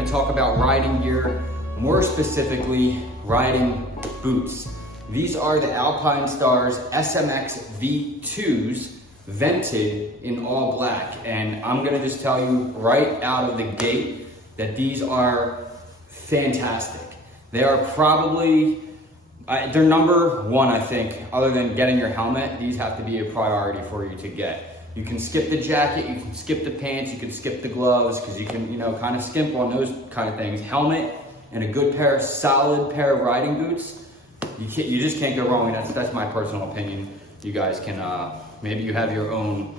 gonna talk about riding gear, more specifically, riding boots. These are the Alpinestars SMX V2s, vented in all black. And I'm gonna just tell you right out of the gate that these are fantastic. They are probably, they're number one, I think, other than getting your helmet. These have to be a priority for you to get. You can skip the jacket, you can skip the pants, you can skip the gloves, because you can, kind of skimp on those kind of things. Helmet and a good pair, solid pair of riding boots, you just can't go wrong. That's my personal opinion. You guys can, maybe you have your own,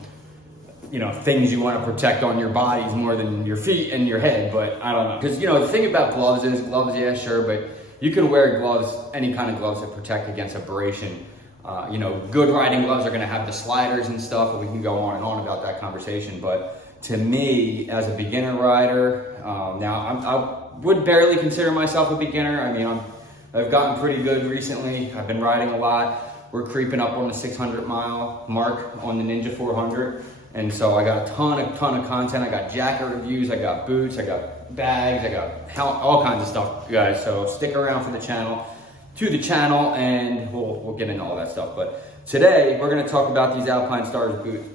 things you want to protect on your bodies more than your feet and your head, but I don't know. Because, the thing about gloves is, yeah, sure, but you can wear gloves, any kind of gloves that protect against abrasion. Good riding gloves are going to have the sliders and stuff, and we can go on and on about that conversation. But to me, as a beginner rider, now I would barely consider myself a beginner. I mean, I've gotten pretty good recently. I've been riding a lot. We're creeping up on the 600-mile mark on the Ninja400. And so I got a ton of content. I got jacket reviews, I got boots, I got bags, I got all kinds of stuff, you guys. So stick around for the channel, and we'll get into all that stuff. But today we're gonna talk about these Alpinestars boots.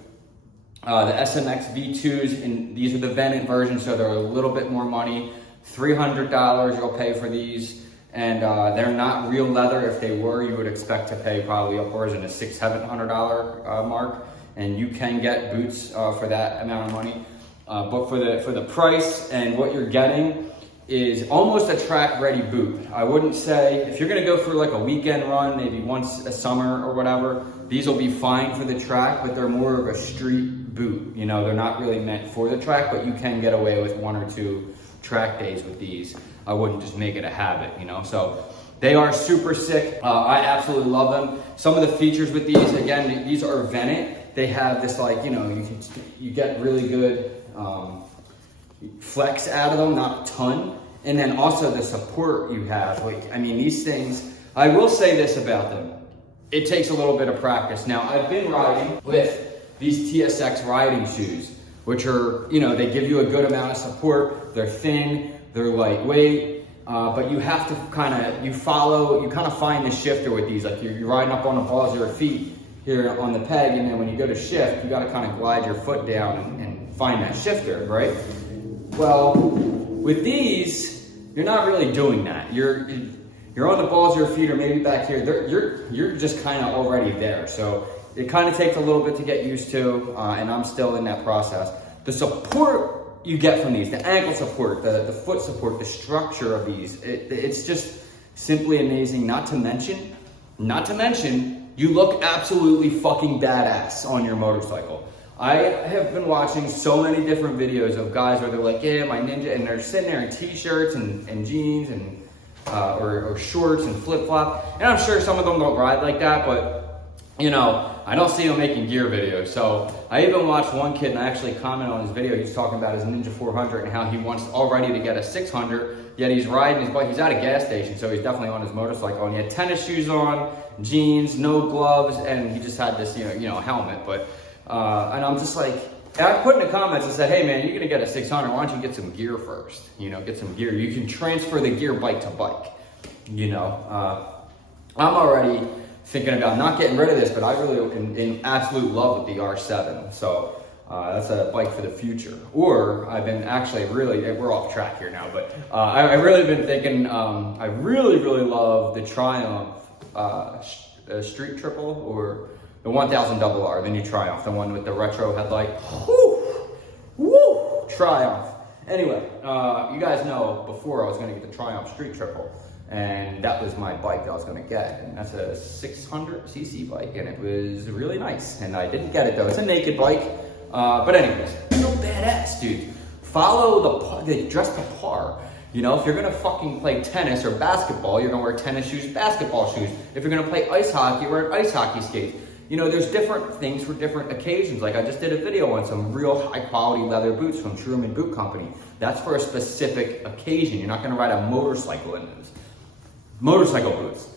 The SMX V2s, and these are the vented version, so they're a little bit more money. $300 you'll pay for these. And they're not real leather. If they were, you would expect to pay probably upwards in the $600-700 mark. And you can get boots for that amount of money. But for the price and what you're getting is almost a track ready boot. I wouldn't say, if you're gonna go for like a weekend run, maybe once a summer or whatever, these will be fine for the track, but they're more of a street boot. They're not really meant for the track, but you can get away with 1 or 2 track days with these. I wouldn't just make it a habit, So they are super sick. I absolutely love them. Some of the features with these, again, these are vented. They have this you get really good flex out of them, not a ton. And then also the support you have. These things, I will say this about them. It takes a little bit of practice. Now, I've been riding with these TSX riding shoes, which are, they give you a good amount of support. They're thin, they're lightweight, but you have to kind of find the shifter with these. Like you're riding up on the balls of your feet here on the peg, and then when you go to shift, you got to kind of glide your foot down and find that shifter, right? Well, with these, you're not really doing that. You're on the balls of your feet, or maybe back here. You're just kind of already there. So it kind of takes a little bit to get used to, and I'm still in that process. The support you get from these, the ankle support, the foot support, the structure of these, it's just simply amazing. Not to mention, you look absolutely fucking badass on your motorcycle. I have been watching so many different videos of guys where they're like, yeah, my Ninja, and they're sitting there in t-shirts and jeans and or shorts and flip-flop. And I'm sure some of them don't ride like that, but I don't see them making gear videos. So I even watched one kid, and I actually commented on his video. He's talking about his Ninja400 and how he wants already to get a 600, yet he's riding his bike. He's at a gas station, so he's definitely on his motorcycle. And he had tennis shoes on, jeans, no gloves, and he just had this, helmet. But, and I'm just like, I put in the comments and said, hey man, you're gonna get a 600, why don't you get some gear first? Get some gear. You can transfer the gear bike to bike. I'm already thinking about not getting rid of this, but I really am in absolute love with the R7. So that's a bike for the future. Or I've been actually we're off track here now, but I've really been thinking, I really love the Triumph Street Triple, or the 1000 RR, the new Triumph, the one with the retro headlight. Woo, Triumph. Anyway, you guys know before I was gonna get the Triumph Street Triple, and that was my bike that I was gonna get, and that's a 600cc bike, and it was really nice. And I didn't get it though. It's a naked bike, but anyways, so badass, dude. Follow the dress to par. If you're gonna fucking play tennis or basketball, you're gonna wear tennis shoes, basketball shoes. If you're gonna play ice hockey, wear ice hockey skates. There's different things for different occasions. Like I just did a video on some real high quality leather boots from Truman Boot Company. That's for a specific occasion. You're not gonna ride a motorcycle in those. Motorcycle boots,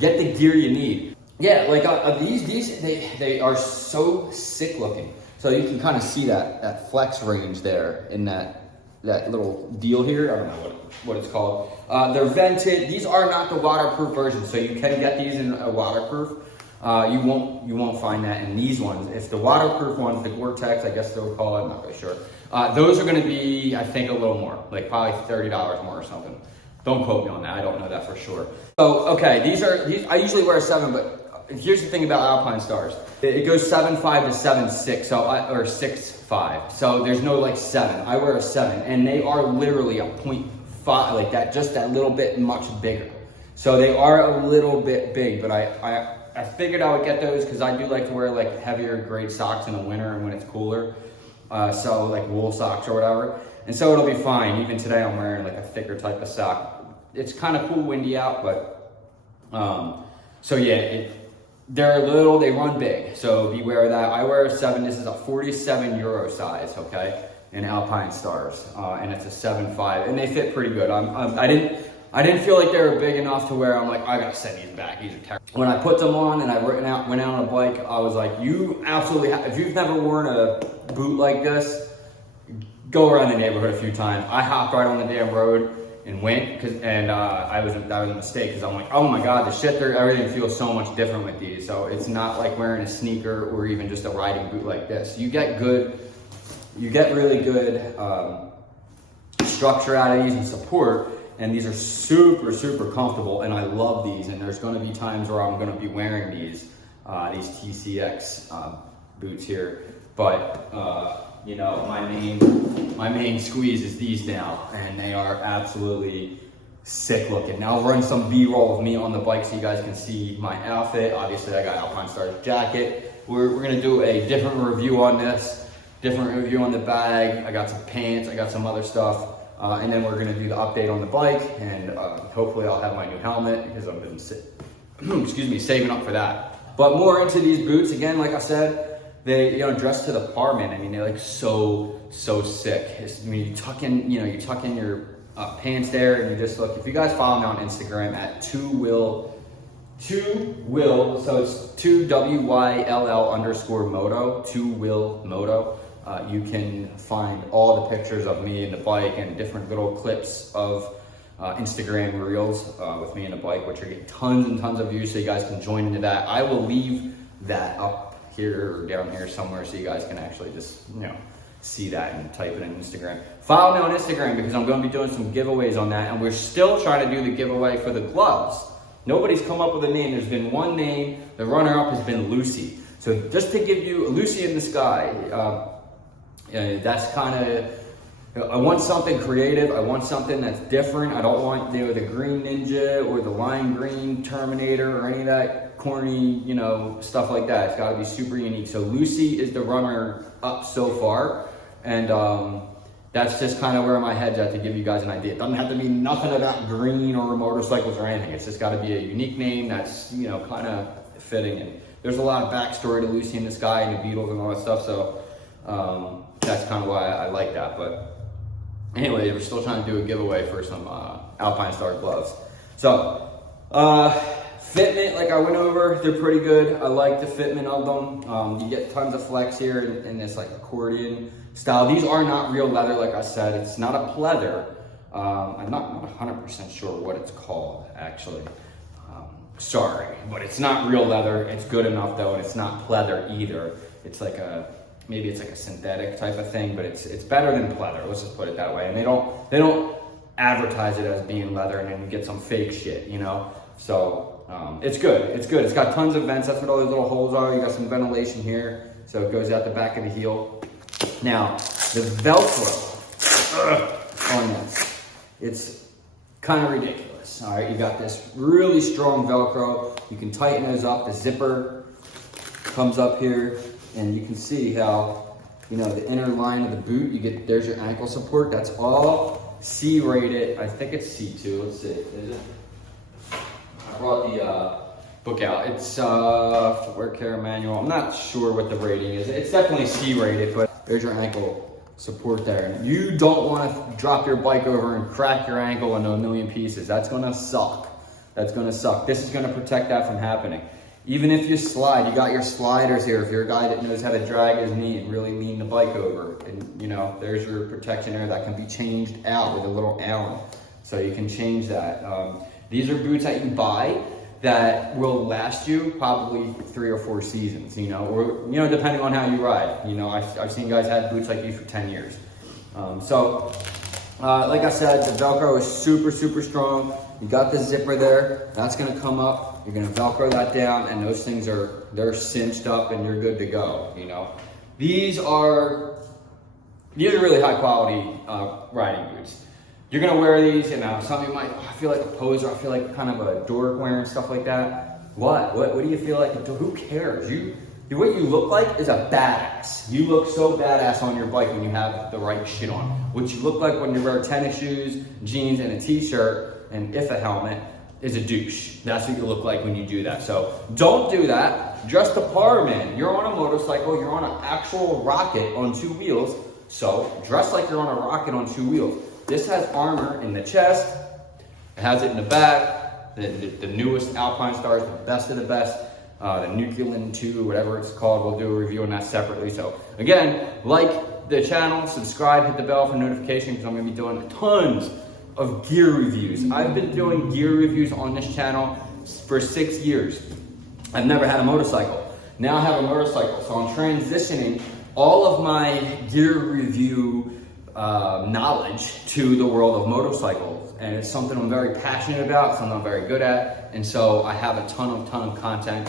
get the gear you need. Yeah, these they are so sick looking. So you can kind of see that flex range there in that little deal here. I don't know what it's called. They're vented. These are not the waterproof version, so you can get these in a waterproof. You won't find that in these ones. It's the waterproof ones, the Gore-Tex, I guess they'll call it, I'm not really sure. Those are gonna be, I think, a little more, like probably $30 more or something. Don't quote me on that, I don't know that for sure. So, okay, these I usually wear a 7, but here's the thing about Alpinestars. It goes 7.5 to 7.6, so or 6.5. So there's no like 7. I wear a 7, and they are literally a 0.5, like that, just that little bit much bigger. So they are a little bit big, but I figured I would get those because I do like to wear like heavier grade socks in the winter and when it's cooler. So like wool socks or whatever. And so it'll be fine. Even today I'm wearing like a thicker type of sock. It's kind of cool, windy out, but so yeah, they're little, they run big. So beware of that. I wear a 7. This is a 47 euro size, okay, in Alpinestars, and it's a 7.5, and they fit pretty good. I didn't feel like they were big enough to where I'm like, I gotta send these back. These are terrible. When I put them on and I went out on a bike, I was like, you absolutely if you've never worn a boot like this, go around the neighborhood a few times. I hopped right on the damn road and went, that was a mistake because I'm like, oh my God, everything feels so much different with these. So it's not like wearing a sneaker or even just a riding boot like this. You get really good structure out of these and support. And these are super, super comfortable, and I love these. And there's going to be times where I'm going to be wearing these TCX boots here. But you know, my main squeeze is these now, and they are absolutely sick looking. Now I'll run some B-roll of me on the bike so you guys can see my outfit. Obviously, I got Alpinestars jacket. We're going to do a different review on this, different review on the bag. I got some pants. I got some other stuff. And then we're gonna do the update on the bike, and hopefully I'll have my new helmet because I've been saving up for that. But more into these boots, again, like I said, they dress to the par, man. I mean, they're like so sick. I mean, you tuck in your pants there, and you just look. If you guys follow me on Instagram at 2will, so it's 2WYLL_moto, 2will moto. You can find all the pictures of me and the bike and different little clips of Instagram reels with me and the bike, which are getting tons and tons of views, so you guys can join into that. I will leave that up here or down here somewhere so you guys can actually just see that and type it in Instagram. Follow me on Instagram because I'm going to be doing some giveaways on that, and we're still trying to do the giveaway for the gloves. Nobody's come up with a name. There's been one name. The runner-up has been Lucy. So just to give you Lucy in the Sky, that's kind of, I want something creative. I want something that's different. I don't want the green Ninja or the lime green Terminator or any of that corny, stuff like that. It's got to be super unique. So Lucy is the runner up so far, and that's just kind of where my head's at to give you guys an idea. It doesn't have to be nothing about green or motorcycles or anything. It's just got to be a unique name that's kind of fitting. And there's a lot of backstory to Lucy in the Sky and the Beatles and all that stuff. So that's kind of why I like that. But anyway, we're still trying to do a giveaway for some Alpinestars gloves. So fitment, like I went over, they're pretty good. I like the fitment of them. You get tons of flex here in this like accordion style. These are not real leather, like I said. It's not a pleather. I'm not 100% sure what it's called, actually. Sorry, but it's not real leather. It's good enough though, and it's not pleather either. It's like maybe it's like a synthetic type of thing, but it's better than pleather. Let's just put it that way. And they don't advertise it as being leather, and then you get some fake shit, So it's good. It's good. It's got tons of vents. That's what all these little holes are. You got some ventilation here, so it goes out the back of the heel. Now the Velcro on this, it's kind of ridiculous. All right, you got this really strong Velcro. You can tighten those up. The zipper comes up here, and you can see how, the inner line of the boot, there's your ankle support. That's all C-rated. I think it's C2. Let's see. Is it? I brought the book out. It's footwear care manual. I'm not sure what the rating is. It's definitely C-rated, but there's your ankle support there. You don't want to drop your bike over and crack your ankle into a million pieces. That's going to suck. That's going to suck. This is going to protect that from happening. Even if you slide, you got your sliders here. If you're a guy that knows how to drag his knee and really lean the bike over, and you know, there's your protection there that can be changed out with a little Allen. So you can change that. These are boots that you buy that will last you probably 3 or 4 seasons, you know, or, you know, depending on how you ride. You know, I've seen guys have boots like these for 10 years. Like I said, the Velcro is super, super strong. You got the zipper there, that's gonna come up. You're gonna Velcro that down, and those things they're cinched up and you're good to go, you know. These are really high quality riding boots. You're gonna wear these, you know, some of you might, oh, I feel like a poser, I feel like kind of a dork wearing stuff like that. What do you feel like? Who cares? What you look like is a badass. You look so badass on your bike when you have the right shit on. What you look like when you wear tennis shoes, jeans, and a t-shirt, and if a helmet, is a douche. That's what you look like when you do that. So don't do that. Dress the par, man. You're on a motorcycle, you're on an actual rocket on 2 wheels. So dress like you're on a rocket on 2 wheels. This has armor in the chest, it has it in the back, the newest Alpinestars, the best of the best, the Nucleolin 2, whatever it's called. We'll do a review on that separately. So again, like the channel, subscribe, hit the bell for notifications, because I'm gonna be doing tons of gear reviews. I've been doing gear reviews on this channel for 6 years. I've never had a motorcycle. Now I have a motorcycle, so I'm transitioning all of my gear review knowledge to the world of motorcycles, and it's something I'm very passionate about, something I'm very good at, and so I have a ton of content.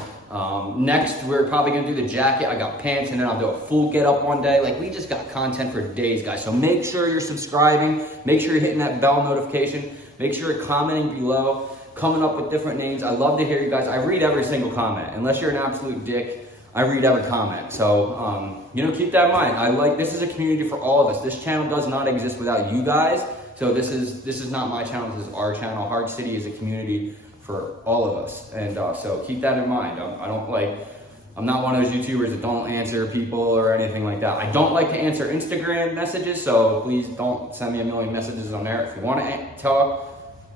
Next, we're probably gonna do the jacket. I got pants, and then I'll do a full get up one day. Like, we just got content for days, guys. So make sure you're subscribing, make sure you're hitting that bell notification, make sure you're commenting below, coming up with different names. I love to hear you guys. I read every single comment. Unless you're an absolute dick, I read every comment. So, you know, keep that in mind. This is a community for all of us. This channel does not exist without you guys. So this is not my channel, this is our channel. Hard City is a community for all of us. And so keep that in mind. I'm not one of those YouTubers that don't answer people or anything like that. I don't like to answer Instagram messages, so please don't send me a million messages on there. If you want to talk,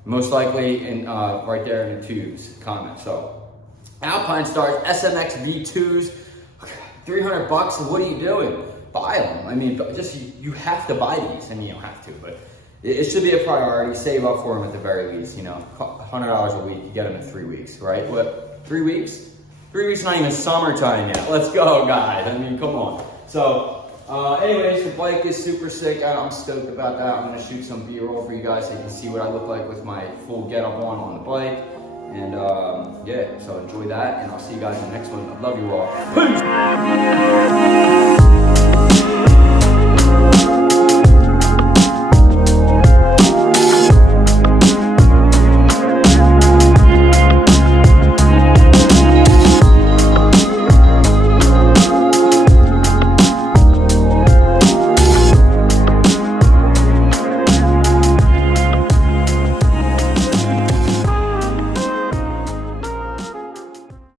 most likely right there in the tubes comment. So Alpinestars SMX V2s, 300 bucks, what are you doing? Buy them. I mean, you have to buy these. I mean, you don't have to, but it should be a priority. Save up for them at the very least, you know. $100 a week, you get them in 3 weeks, right? What, 3 weeks? 3 weeks, not even summertime yet. Let's go, guys. I mean, come on. So, anyways, the bike is super sick. I'm stoked about that. I'm gonna shoot some B-roll for you guys so you can see what I look like with my full get-up on the bike. And yeah, so enjoy that, and I'll see you guys in the next one. I love you all. Peace!